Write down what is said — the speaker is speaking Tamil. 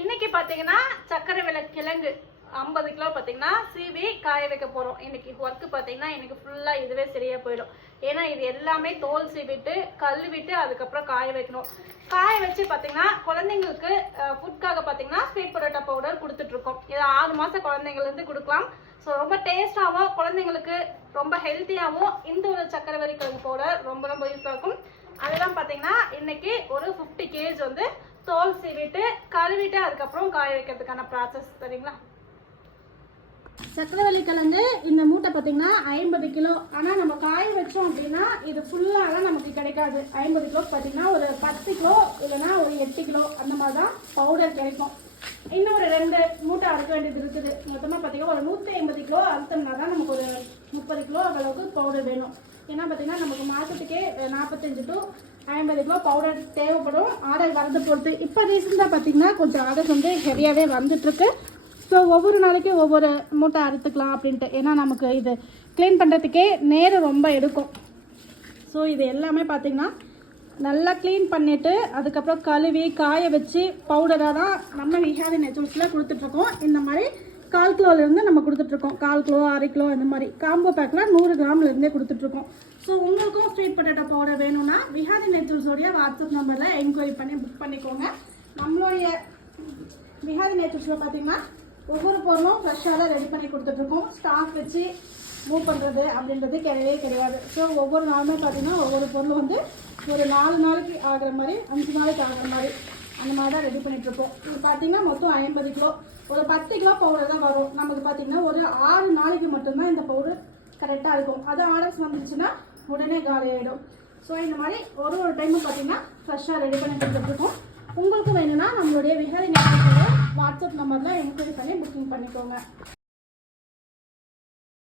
இன்னைக்கு பார்த்தீங்கன்னா சக்கரை விலை கிழங்கு 50 கிலோ பார்த்தீங்கன்னா சீவி காய வைக்க போகிறோம். இன்னைக்கு ஒர்க்கு பார்த்தீங்கன்னா எனக்கு ஃபுல்லாக இதுவே சரியாக போயிடும். ஏன்னா இது எல்லாமே தோல் சீவிட்டு கழுவிட்டு அதுக்கப்புறம் காய வைக்கணும். காய வச்சு பார்த்தீங்கன்னா குழந்தைங்களுக்கு ஃபுட்காக பார்த்தீங்கன்னா ஸ்வீட் பொட்டேட்டோ பவுடர் கொடுத்துட்ருக்கோம். இதை 6 மாத குழந்தைங்கலேருந்து கொடுக்கலாம். ஸோ ரொம்ப டேஸ்டாகவும் குழந்தைங்களுக்கு ரொம்ப ஹெல்த்தியாகவும் இந்த ஒரு சக்கரை வரி கிழங்கு பவுடர் ரொம்ப ரொம்ப யூஸ்ஃபுல்லாக இருக்கும். அதெல்லாம் பார்த்தீங்கன்னா இன்னைக்கு ஒரு 50 kg வந்து தோல் சீவிட்டு கழுவிட்டு அதுக்கப்புறம் காய வைக்கிறதுக்கான ப்ராசஸ் சரிங்களா. சக்கரவள்ளி கிழங்கு இந்த மூட்டை பார்த்தீங்கன்னா 50 கிலோ. ஆனால் நம்ம காய வச்சோம் அப்படின்னா இது ஃபுல்லாலாம் நமக்கு கிடைக்காது. 50 கிலோ பார்த்தீங்கன்னா ஒரு 10 கிலோ இல்லைன்னா ஒரு 8 கிலோ அந்த மாதிரி தான் பவுடர் கிடைக்கும். இன்னும் ஒரு 2 மூட்டை அறுக்க வேண்டியது இருக்குது. மொத்தமாக பார்த்தீங்கன்னா ஒரு 150 கிலோ அறுத்தோம்னா தான் நமக்கு ஒரு 30 கிலோ அளவுக்கு பவுடர் வேணும். ஏன்னா பார்த்தீங்கன்னா நமக்கு மாதத்துக்கே 45 to 50 கிலோ பவுடர் தேவைப்படும். ஆர்டர் வரது பொறுத்து. இப்போ ரீசெண்டாக பார்த்தீங்கன்னா கொஞ்சம் ஆர்டர் வந்து ஹெவியாகவே வந்துட்டுருக்கு. ஸோ ஒவ்வொரு நாளைக்கு ஒவ்வொரு மூட்டை அறுத்துக்கலாம் அப்படின்ட்டு. ஏன்னா நமக்கு இது க்ளீன் பண்ணுறதுக்கே நேரம் ரொம்ப எடுக்கும். ஸோ இது எல்லாமே பார்த்திங்கன்னா நல்லா க்ளீன் பண்ணிவிட்டு அதுக்கப்புறம் கழுவி காய வச்சு பவுடராக தான் நம்ம விஹாதி நேச்சுரல்ஸில் கொடுத்துட்ருக்கோம். இந்த மாதிரி 1/4 கிலோலேருந்து நம்ம கொடுத்துட்ருக்கோம். 1/4 கிலோ 1/2 கிலோ இந்த மாதிரி காம்போ பேக்கில் 100 கிராம்லேருந்தே கொடுத்துட்ருக்கோம். ஸோ உங்களுக்கும் ஸ்வீட் பொட்டேட்டோ பவுடர் வேணும்னா விஹாதி நேச்சுரல்ஸோடைய வாட்ஸ்அப் நம்பரில் என்கொயரி பண்ணி புக் பண்ணிக்கோங்க. நம்மளுடைய விஹாதி நேச்சுரல்ஸில் பார்த்திங்கன்னா ஒவ்வொரு பொருளும் ஃப்ரெஷ்ஷாக தான் ரெடி பண்ணி கொடுத்துட்ருக்கோம். ஸ்டாக் வச்சு மூவ் பண்ணுறது அப்படின்றது கிடையவே கிடையாது. ஸோ ஒவ்வொரு நாளுமே பார்த்திங்கன்னா ஒவ்வொரு பொருளும் வந்து ஒரு 4 நாளைக்கு ஆகிற மாதிரி 5 நாளைக்கு ஆகிற மாதிரி அந்த மாதிரி தான் ரெடி பண்ணிகிட்ருக்கோம். இது பார்த்திங்கன்னா மொத்தம் 50 கிலோ ஒரு 10 கிலோ பவுடர் தான் வரும். நமக்கு பார்த்திங்கன்னா ஒரு 6 நாளைக்கு மட்டும்தான் இந்த பவுடர் கரெக்டாக இருக்கும். அது ஆர்டர்ஸ் வந்துச்சுன்னா உடனே காலி ஆகிடும். ஸோ இந்த மாதிரி ஒரு டைமும் பார்த்திங்கன்னா ஃப்ரெஷ்ஷாக ரெடி பண்ணி கொடுத்துட்ருக்கோம். உங்களுக்கு வேணும்னா நம்மளுடைய விஹாதி நேச்சுரல்ஸோட வாட்ஸ்அப் நம்பரில் என்கொயரி பண்ணி புக்கிங் பண்ணிக்கோங்க.